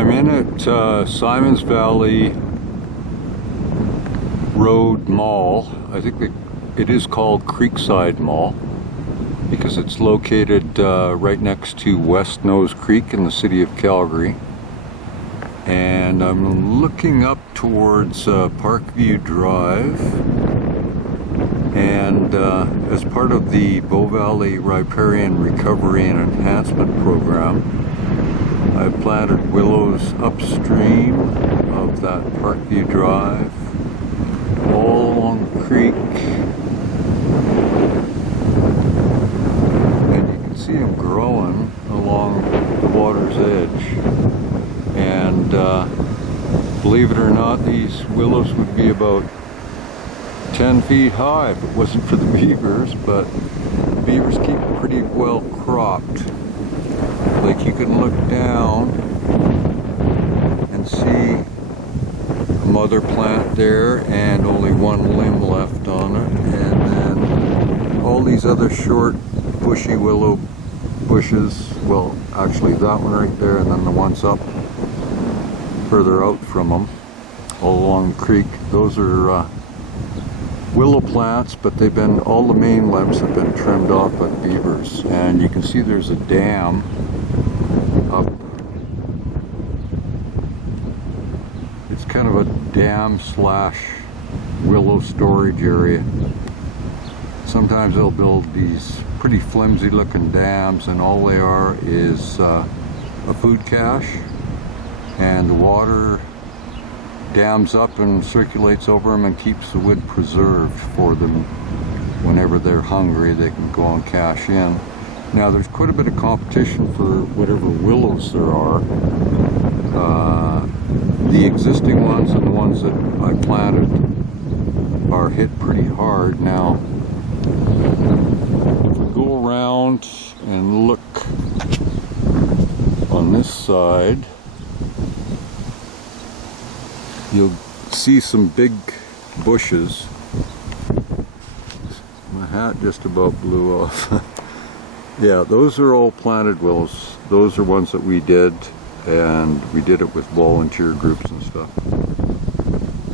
I'm in at Simons Valley Road Mall. I think it is called Creekside Mall because it's located right next to West Nose Creek in the city of Calgary. And I'm looking up towards Parkview Drive. And as part of the Bow Valley Riparian Recovery and Enhancement program, I planted willows upstream of that Parkview Drive, all along the creek. And you can see them growing along the water's edge. And believe it or not, these willows would be about 10 feet high if it wasn't for the beavers, but the beavers keep it pretty well cropped. Like you can look down and see a mother plant there and only one limb left on it, and then all these other short bushy willow bushes, well actually that one right there and then the ones up further out from them all along the creek, those are willow plants, but they've been, all the main limbs have been trimmed off by beavers. And you can see there's a dam up. It's kind of a dam slash willow storage area. Sometimes they'll build these pretty flimsy looking dams, and all they are is a food cache, and the water dams up and circulates over them and keeps the wood preserved for them. Whenever they're hungry, they can go and cache in. Now there's quite a bit of competition for whatever willows there are. The existing ones and the ones that I planted are hit pretty hard. Now if we go around and look on this side, you'll see some big bushes. My hat just about blew off. Yeah, those are all planted willows. Those are ones that we did, and we did it with volunteer groups and stuff.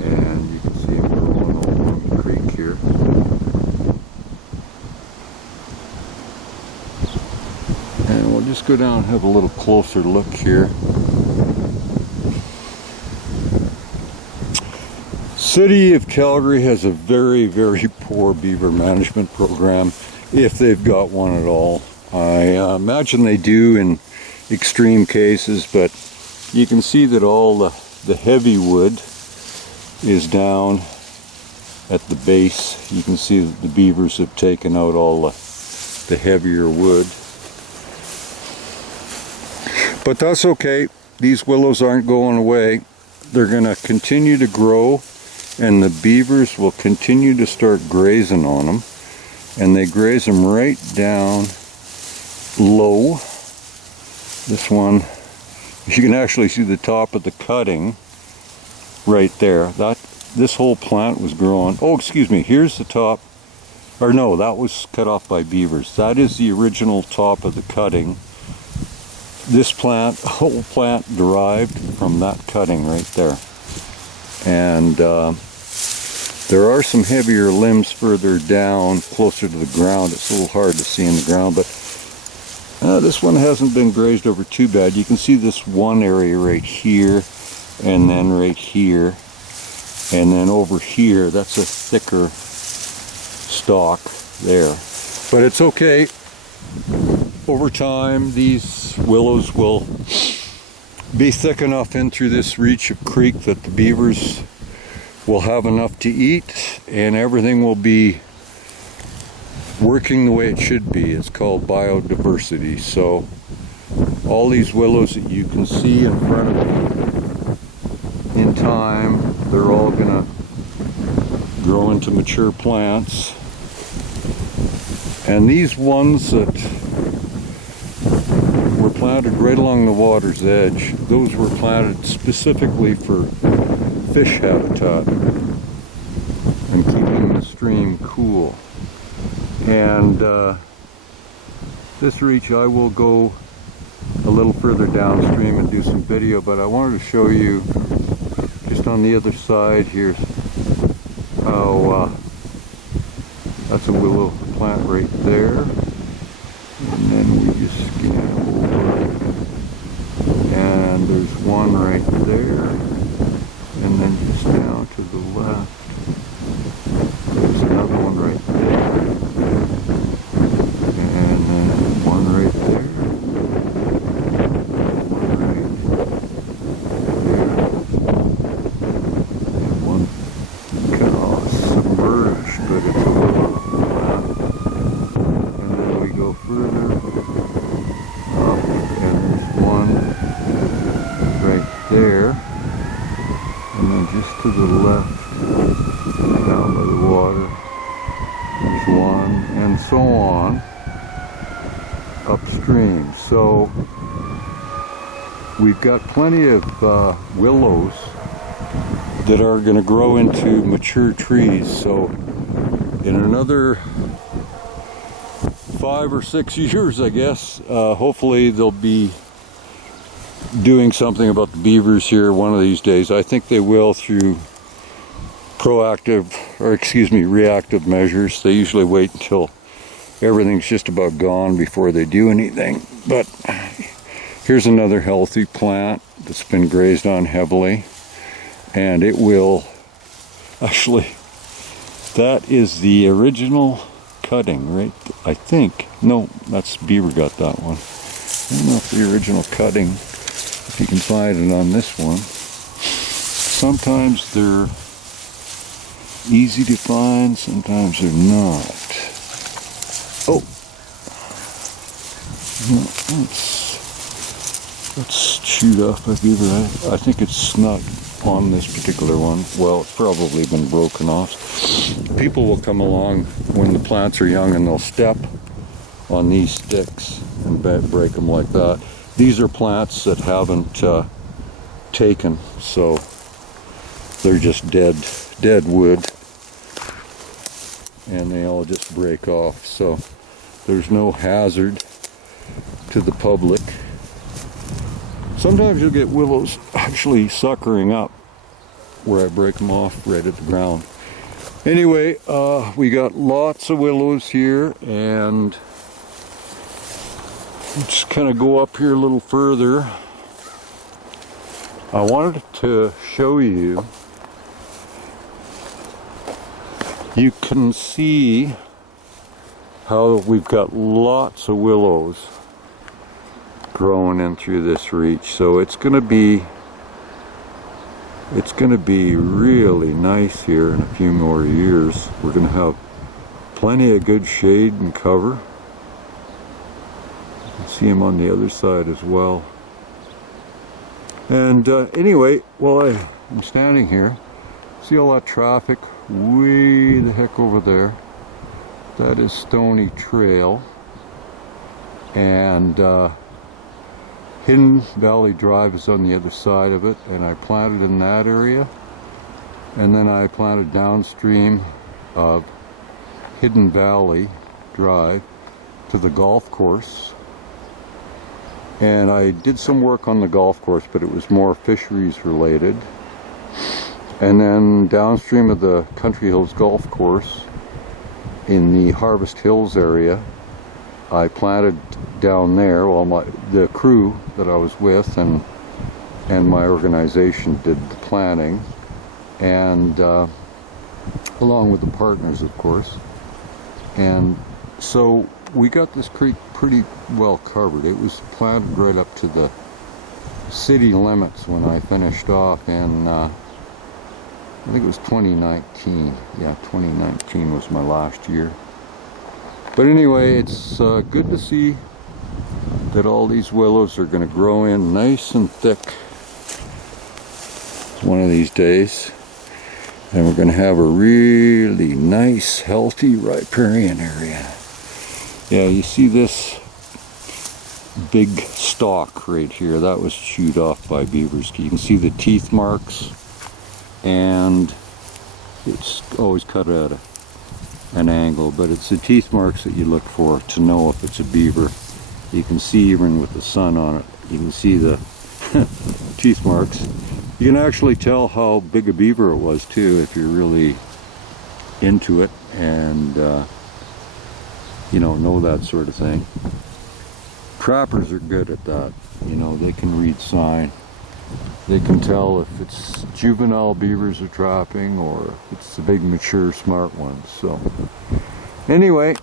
And you can see them growing all along the creek here. And we'll just go down and have a little closer look here. City of Calgary has a very, very poor beaver management program, if they've got one at all. I imagine they do in extreme cases, but you can see that all the heavy wood is down at the base. You can see that the beavers have taken out all the heavier wood. But that's okay. These willows aren't going away. They're going to continue to grow, and the beavers will continue to start grazing on them, and they graze them right down low. This one, you can actually see the top of the cutting right there. This whole plant was growing. Oh, excuse me, here's the top, or no, that was cut off by beavers. That is the original top of the cutting. This plant, whole plant derived from that cutting right there. And there are some heavier limbs further down, closer to the ground. It's a little hard to see in the ground, but this one hasn't been grazed over too bad. You can see this one area right here, and then right here, and then over here. That's a thicker stalk there. But it's okay. Over time, these willows will be thick enough in through this reach of creek that the beavers will have enough to eat, and everything will be working the way it should be. It's called biodiversity. So all these willows that you can see in front of me, in time, they're all gonna grow into mature plants. And these ones that were planted right along the water's edge, those were planted specifically for fish habitat and keeping the stream cool. And this reach I will go a little further downstream and do some video, but I wanted to show you just on the other side here how that's a willow plant right there, and then we just scan over and there's one right there, and then just down to the left there's another one right there, and then one right there, one right there, and one kind of submerged, but it's a little plant. And then we go further up and there's one right there, and then just to the left down by the water there's one, and so on upstream. So we've got plenty of willows that are going to grow into mature trees. So in another 5 or 6 years, I guess, hopefully they'll be doing something about the beavers here one of these days. I think they will through reactive measures. They usually wait until everything's just about gone before they do anything. But here's another healthy plant that's been grazed on heavily, and it will actually, that is the original cutting, right? I think. No, that's beaver got that one. I don't know if the original cutting, if you can find it on this one. Sometimes they're easy to find, sometimes they're not. Oh, no, let's shoot off a beaver. I think it's not on this particular one. Well, it's probably been broken off. People will come along when the plants are young and they'll step on these sticks and break them like that. These are plants that haven't taken, so they're just dead wood, and they all just break off. So there's no hazard to the public. Sometimes you'll get willows actually suckering up where I break them off right at the ground. Anyway, we got lots of willows here, and let's kind of go up here a little further. I wanted to show you, you can see how we've got lots of willows growing in through this reach. So it's going to be really nice here in a few more years. We're going to have plenty of good shade and cover. You can see them on the other side as well. And anyway, while I'm standing here, see all that traffic way the heck over there? That is Stony Trail, and Hidden Valley Drive is on the other side of it, and I planted in that area, and then I planted downstream of Hidden Valley Drive to the golf course. And I did some work on the golf course, but it was more fisheries related. And then downstream of the Country Hills Golf Course in the Harvest Hills area, I planted down there. Well, the crew that I was with and my organization did the planting, and along with the partners, of course. And so we got this creek pretty well covered. It was planted right up to the city limits when I finished off in I think it was 2019. Yeah, 2019 was my last year. But anyway, it's good to see that all these willows are going to grow in nice and thick one of these days. And we're going to have a really nice, healthy riparian area. Yeah, you see this big stalk right here? That was chewed off by beavers. You can see the teeth marks, and it's always cut at an angle, but it's the teeth marks that you look for to know if it's a beaver. You can see even with the sun on it You can see the teeth marks. You can actually tell how big a beaver it was too if you're really into it and you know that sort of thing. Trappers are good at that. You know, they can read sign. They can tell if it's juvenile beavers are trapping or if it's the big mature smart ones. So anyway,